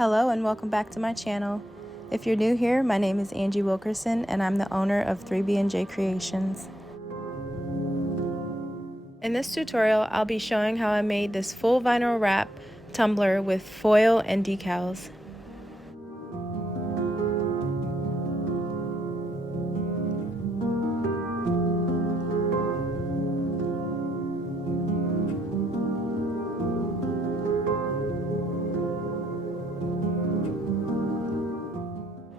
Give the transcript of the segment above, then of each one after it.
Hello and welcome back to my channel. If you're new here, my name is Angie Wilkerson and I'm the owner of 3B&J Creations. In this tutorial, I'll be showing how I made this full vinyl wrap tumbler with foil and decals.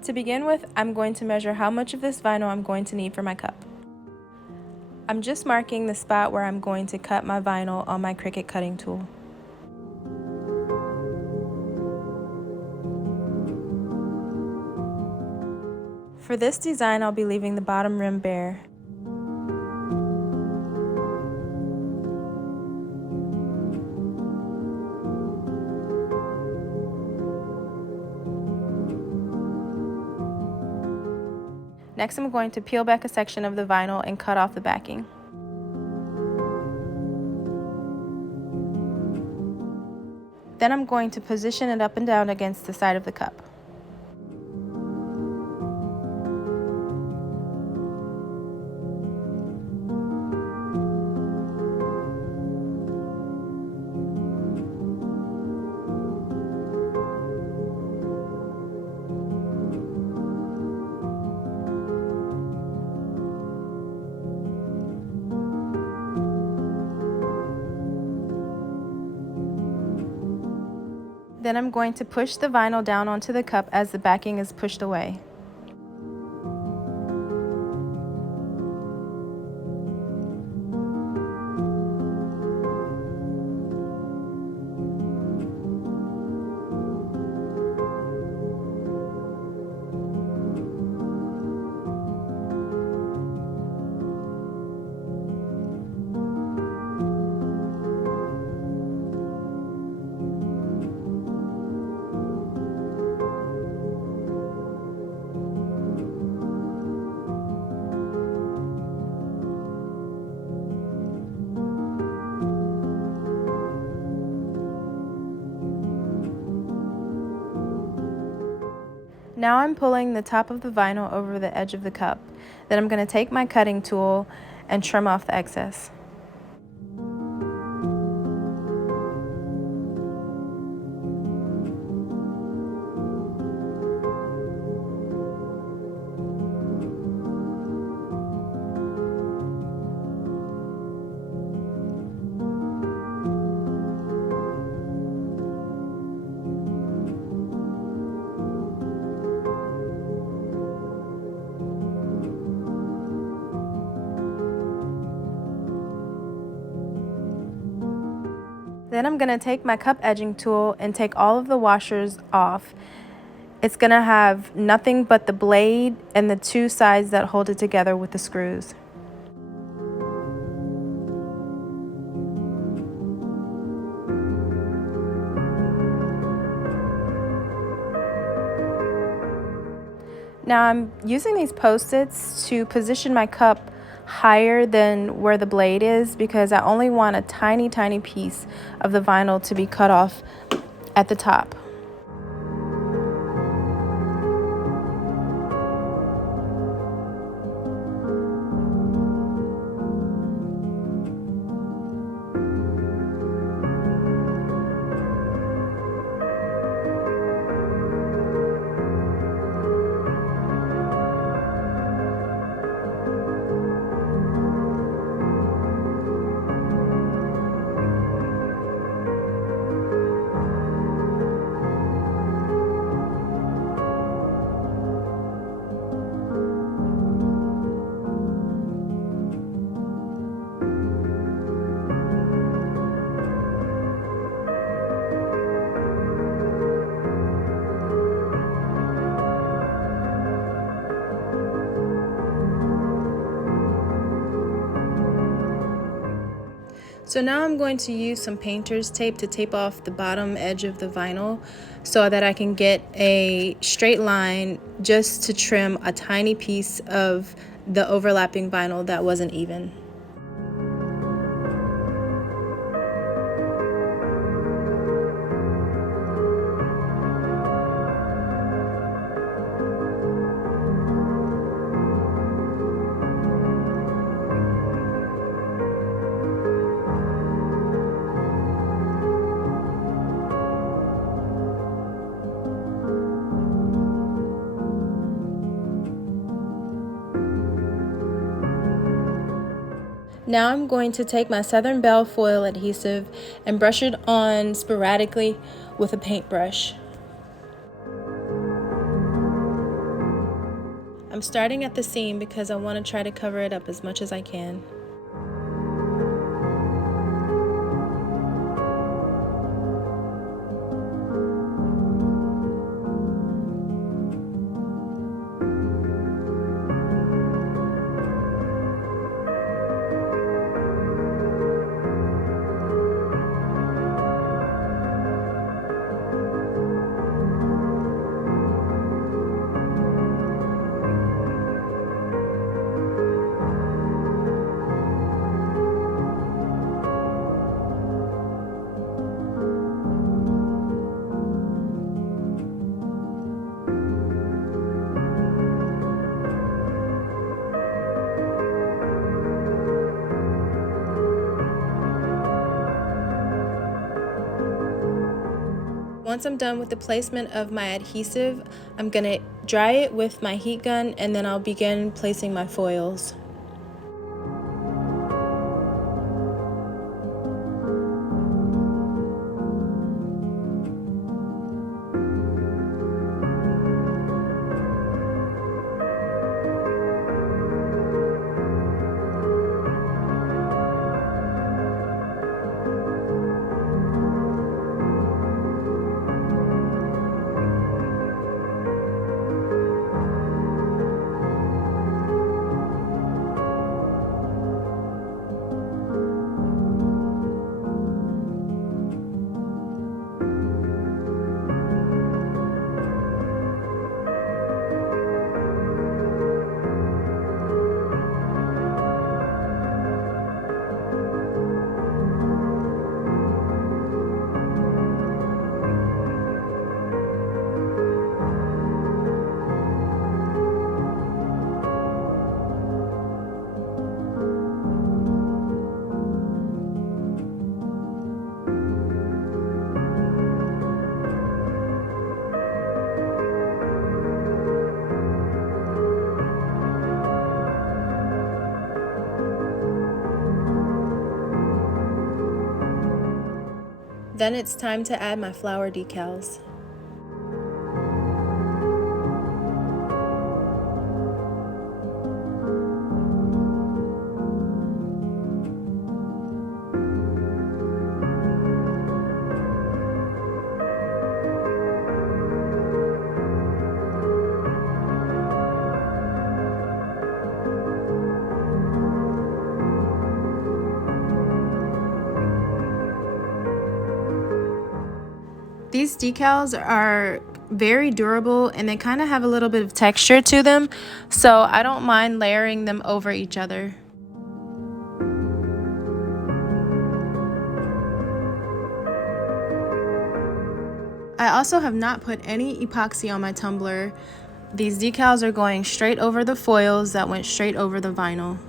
To begin with, I'm going to measure how much of this vinyl I'm going to need for my cup. I'm just marking the spot where I'm going to cut my vinyl on my Cricut cutting tool. For this design, I'll be leaving the bottom rim bare. Next, I'm going to peel back a section of the vinyl and cut off the backing. Then I'm going to position it up and down against the side of the cup. Then I'm going to push the vinyl down onto the cup as the backing is pushed away. Now I'm pulling the top of the vinyl over the edge of the cup. Then I'm going to take my cutting tool and trim off the excess. Then I'm going to take my cup edging tool and take all of the washers off. It's going to have nothing but the blade and the two sides that hold it together with the screws. Now I'm using these Post-its to position my cup higher than where the blade is because I only want a tiny piece of the vinyl to be cut off at the top. So now I'm going to use some painter's tape to tape off the bottom edge of the vinyl so that I can get a straight line just to trim a tiny piece of the overlapping vinyl that wasn't even. Now I'm going to take my Southern Belle foil adhesive and brush it on sporadically with a paintbrush. I'm starting at the seam because I want to try to cover it up as much as I can. Once I'm done with the placement of my adhesive, I'm going to dry it with my heat gun and then I'll begin placing my foils. Then it's time to add my flower decals. These decals are very durable and they kind of have a little bit of texture to them, so I don't mind layering them over each other. I also have not put any epoxy on my tumbler. These decals are going straight over the foils that went straight over the vinyl.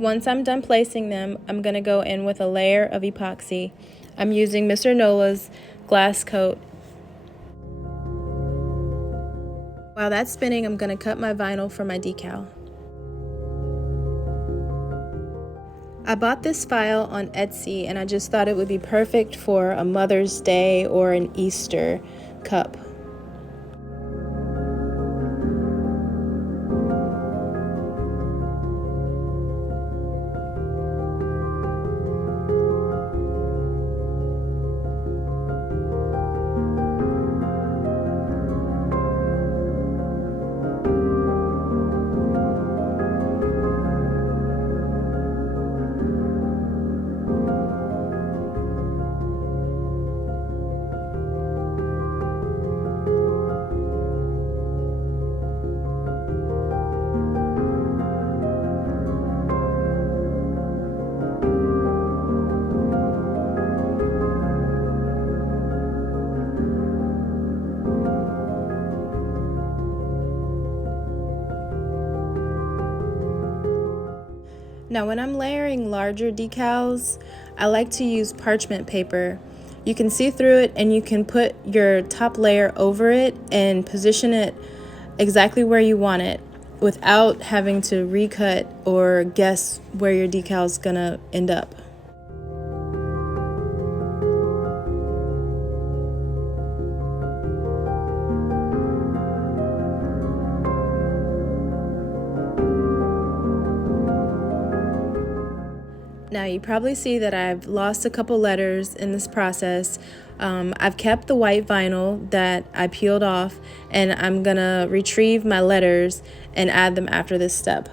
Once I'm done placing them, I'm going to go in with a layer of epoxy. I'm using Mr. Nolas glass coat. While that's spinning, I'm going to cut my vinyl for my decal. I bought this file on Etsy and I just thought it would be perfect for a Mother's Day or an Easter cup. Now when I'm layering larger decals, I like to use parchment paper. You can see through it and you can put your top layer over it and position it exactly where you want it without having to recut or guess where your decal's gonna end up. Now you probably see that I've lost a couple letters in this process. I've kept the white vinyl that I peeled off, and I'm gonna retrieve my letters and add them after this step.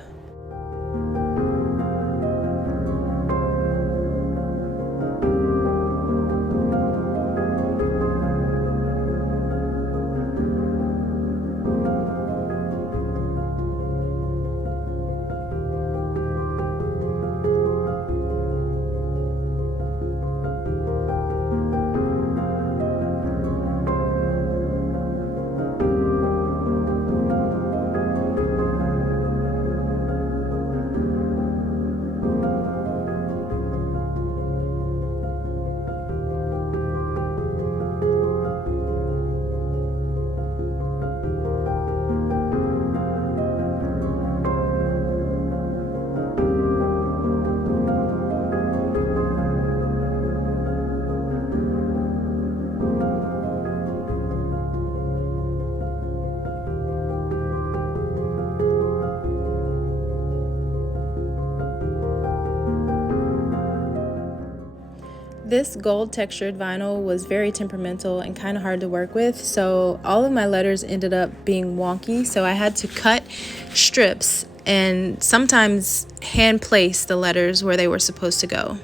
This gold textured vinyl was very temperamental and kind of hard to work with, so all of my letters ended up being wonky, so I had to cut strips and sometimes hand place the letters where they were supposed to go.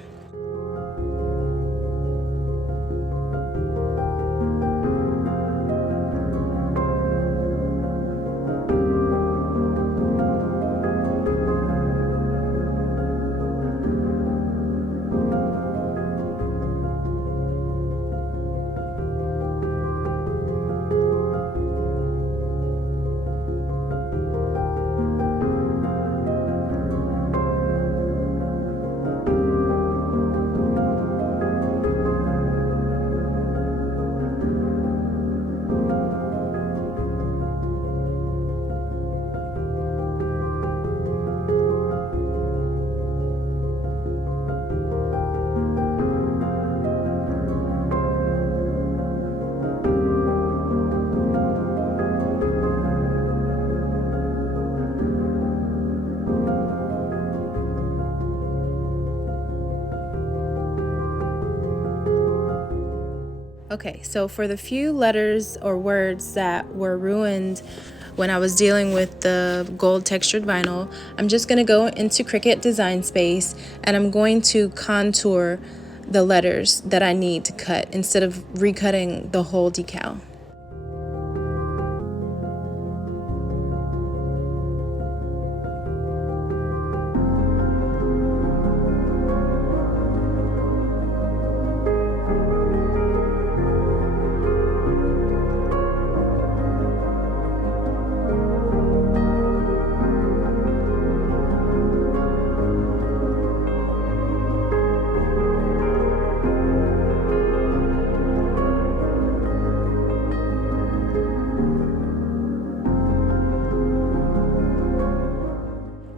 Okay, so for the few letters or words that were ruined when I was dealing with the gold textured vinyl, I'm just going to go into Cricut Design Space and I'm going to contour the letters that I need to cut instead of recutting the whole decal.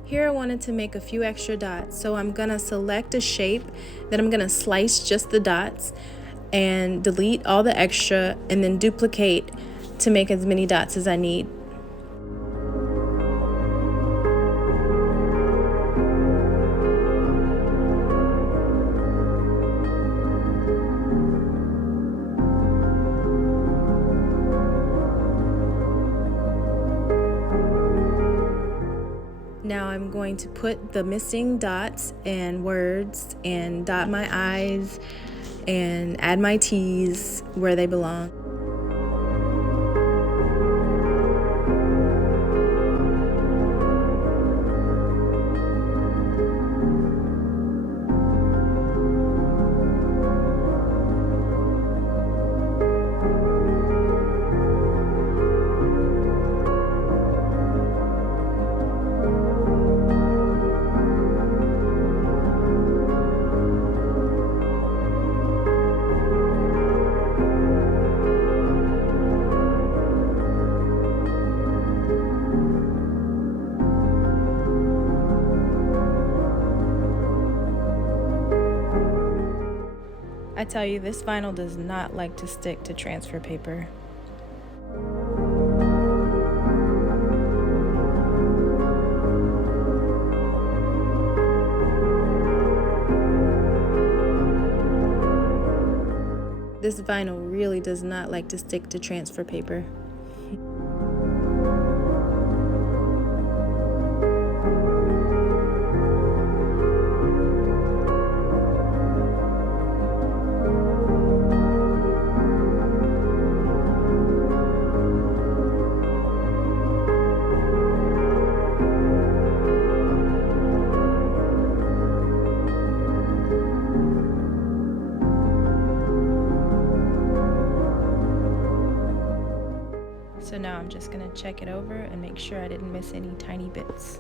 Here I wanted to make a few extra dots, so I'm gonna select a shape, then I'm gonna slice just the dots and delete all the extra and then duplicate to make as many dots as I need. Now I'm going to put the missing dots and words and dot my I's and add my T's where they belong. I tell you, this vinyl does not like to stick to transfer paper. This vinyl really does not like to stick to transfer paper. So now I'm just gonna check it over and make sure I didn't miss any tiny bits.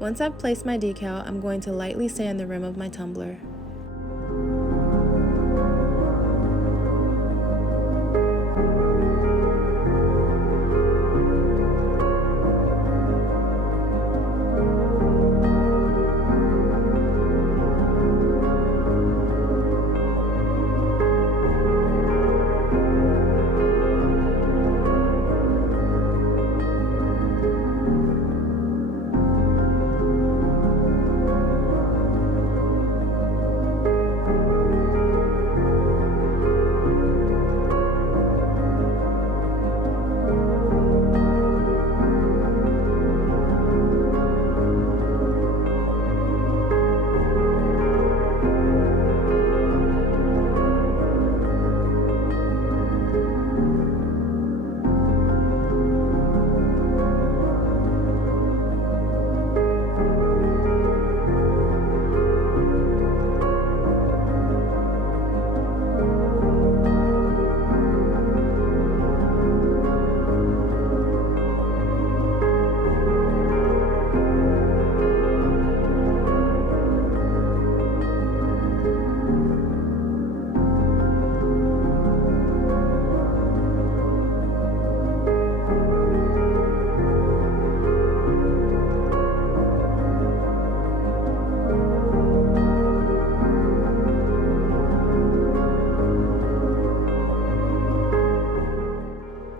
Once I've placed my decal, I'm going to lightly sand the rim of my tumbler.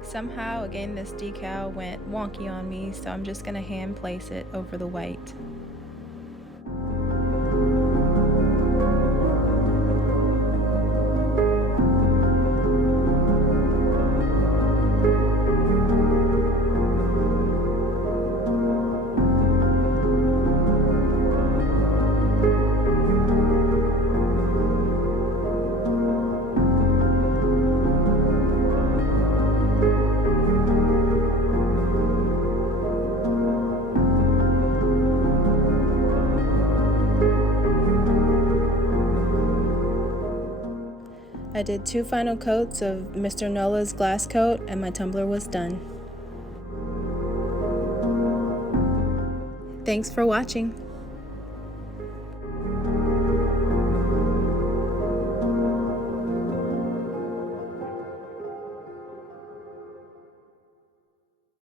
Somehow, again, this decal went wonky on me, so I'm just going to hand place it over the white. I did 2 final coats of Mr. Nolas glass coat and my tumbler was done. Thanks for watching.